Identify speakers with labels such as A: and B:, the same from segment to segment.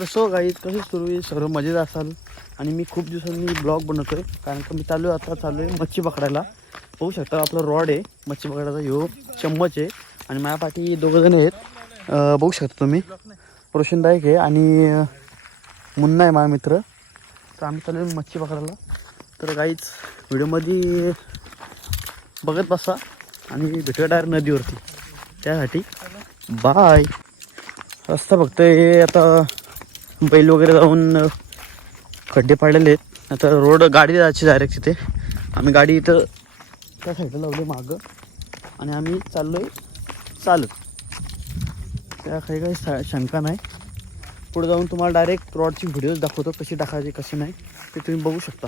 A: तर so guys कसं सुरू आहे? सर्व मजेत असाल? आणि मी खूप दिवसांनी ब्लॉग बनवतोय कारण का मी चालू आहे आता चालू आहे मच्छी पकडायला. बघू शकता आपला रॉड आहे मच्छी पकडायचा ह्यो चम्मच आहे. आणि माझ्यापाठी दोघंजण दोघं जण आहेत. बघू शकता तुम्ही. रोशनदायक आहे आणि मुन्ना आहे माझा मित्र. तर आम्ही चालू आहे मच्छी पकडायला. तर गाईच व्हिडिओमध्ये बघत बसा आणि भेटूया डायरेक्ट नदीवरती. त्यासाठी बाय रस्ता बघतोय आता बैल वगैरे जाऊन खड्डे पाडलेले आहेत. आता रोड गाडी जायची डायरेक्ट तिथे. आम्ही गाडी इथं त्या साईडला लावली मागं. आणि आम्ही चाललो आहे चालत. त्या काही काही शंका नाही. पुढे जाऊन तुम्हाला डायरेक्ट रॉडची व्हिडिओज दाखवतो कशी टाकायची कशी नाही. ते तुम्ही बघू शकता.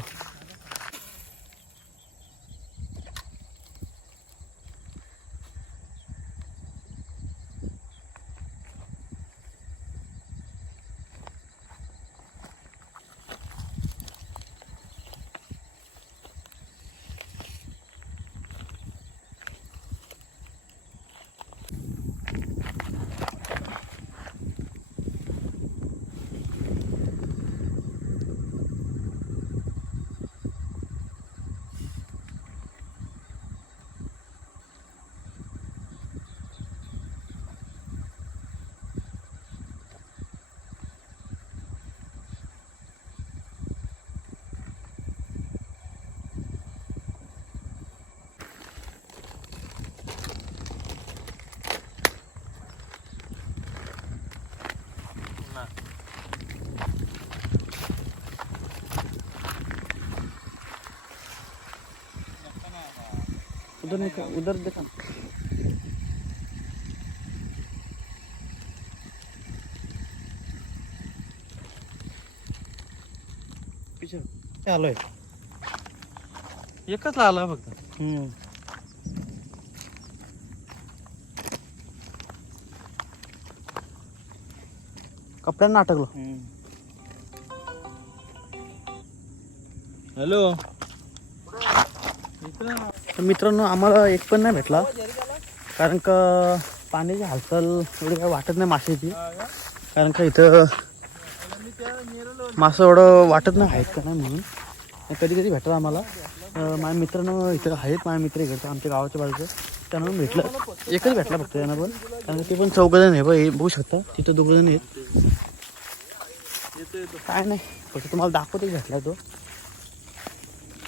A: उधर नहीं का उधर देखा पीछे आलोय.
B: एकच आला फक्त.
A: हम्म. कपड्यांना अटकलो.
B: हॅलो.
A: तर मित्रांनो आम्हाला एक पण नाही भेटला. कारण का पाण्याची हालचाल एवढी काय वाटत नाही माशाची. कारण का इथं मासं एवढं वाटत नाही आहेत का नाही म्हणून. कधी कधी भेटलं आम्हाला. माझ्या मित्रांनो इथं आहेत माझ्या मित्र इकडचं आमच्या गावाच्या बाजूचं. त्यांना भेटलं. एकच भेटला फक्त त्यांना पण. कारण ते पण चौघजण आहे बघ हे बघू शकता. तिथं दोघंजण आहेत. काय नाही फक्त तुम्हाला दाखवतच भेटला तो.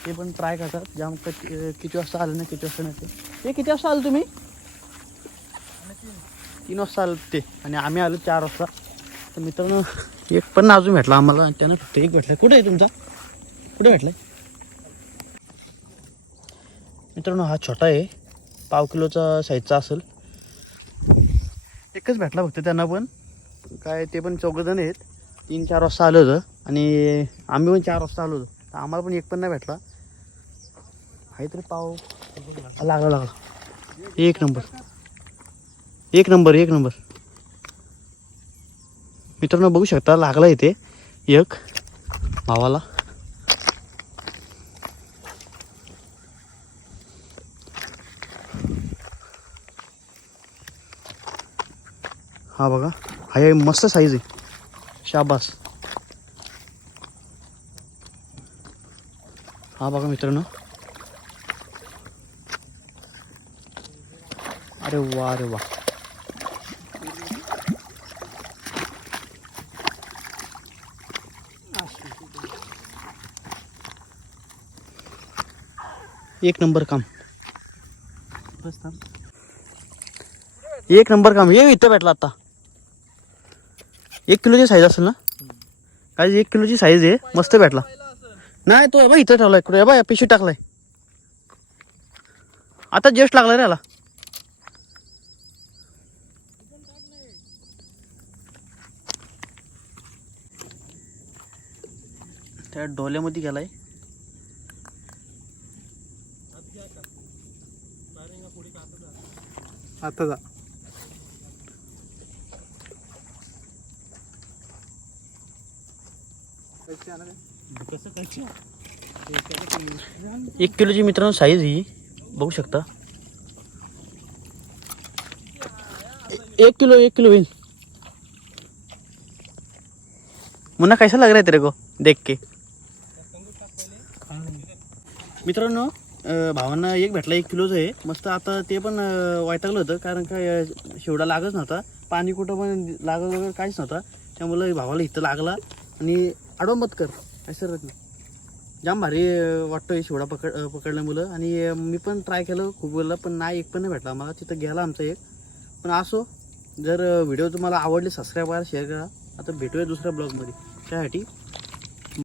A: ते पण ट्राय करतात. जाम कधी किती वाजता आलं ना किती वाजता नाही ते. किती वाजता आलं तुम्ही? तीन वाजता आलं ते. आणि आम्ही आलो चार वाजता. तर मित्रांनो एक पण अजून भेटला आम्हाला. आणि त्यानं फक्त एक भेटला. कुठे आहे तुमचा? कुठे भेटला? मित्रांनो हा छोटा आहे. पाव किलोचा साईजचा असेल. एकच भेटला फक्त त्यांना पण. काय ते पण चौघजण आहेत. तीन चार वाजता आलं होतं. आणि आम्ही पण चार वाजता आलो होतो. तर आम्हाला पण एक पण नाही भेटला. आहे तरी पाव. लागला लागला. एक नंबर. एक नंबर एक नंबर. मित्रांनो बघू शकता लागला इथे एक भावाला. हा बघा हा मस्त साईज आहे. शाबास. हा बघा मित्रांनो. अरे वा अरे वा एक नंबर काम. एक नंबर काम. ये इथं भेटला आता. एक किलोची साईज असेल ना? काय एक किलोची साईज आहे? मस्त भेटला. नाही तो बा इथं ठेवलाय. कुठे? बा पिशवी टाकलाय. आता जस्ट लागलाय रे याला. त्या डोल्यामध्ये गेलाय.
B: आता जा.
A: एक किलोची मित्रांनो साईज ही बघू शकता. एक किलो एक किलो होईल. मुन्ना कैसा लग रहा है तेरे को देख के? मित्रांनो भावांना एक भेटला एक किलोचं आहे. मस्त आता ते पण वैतागलं होतं कारण काय शेवडा लागत नव्हता. पाणी कुठं पण लागत वगैरे काहीच नव्हता. त्यामुळं भावाला इथं लागला. आणि आडोंबत कर असं राहत नाही जाम भारी वाटतोय शेवडा पकड पकडल्या पकडल्यामुळं. आणि मी पण ट्राय केलं खूप वेळेला पण नाही एक पण नाही भेटला मला तिथं गेला आमचा एक. पण असो जर व्हिडिओ तुम्हाला आवडले सबस्क्राईब करा शेअर करा. आता भेटूया दुसऱ्या ब्लॉगमध्ये त्यासाठी.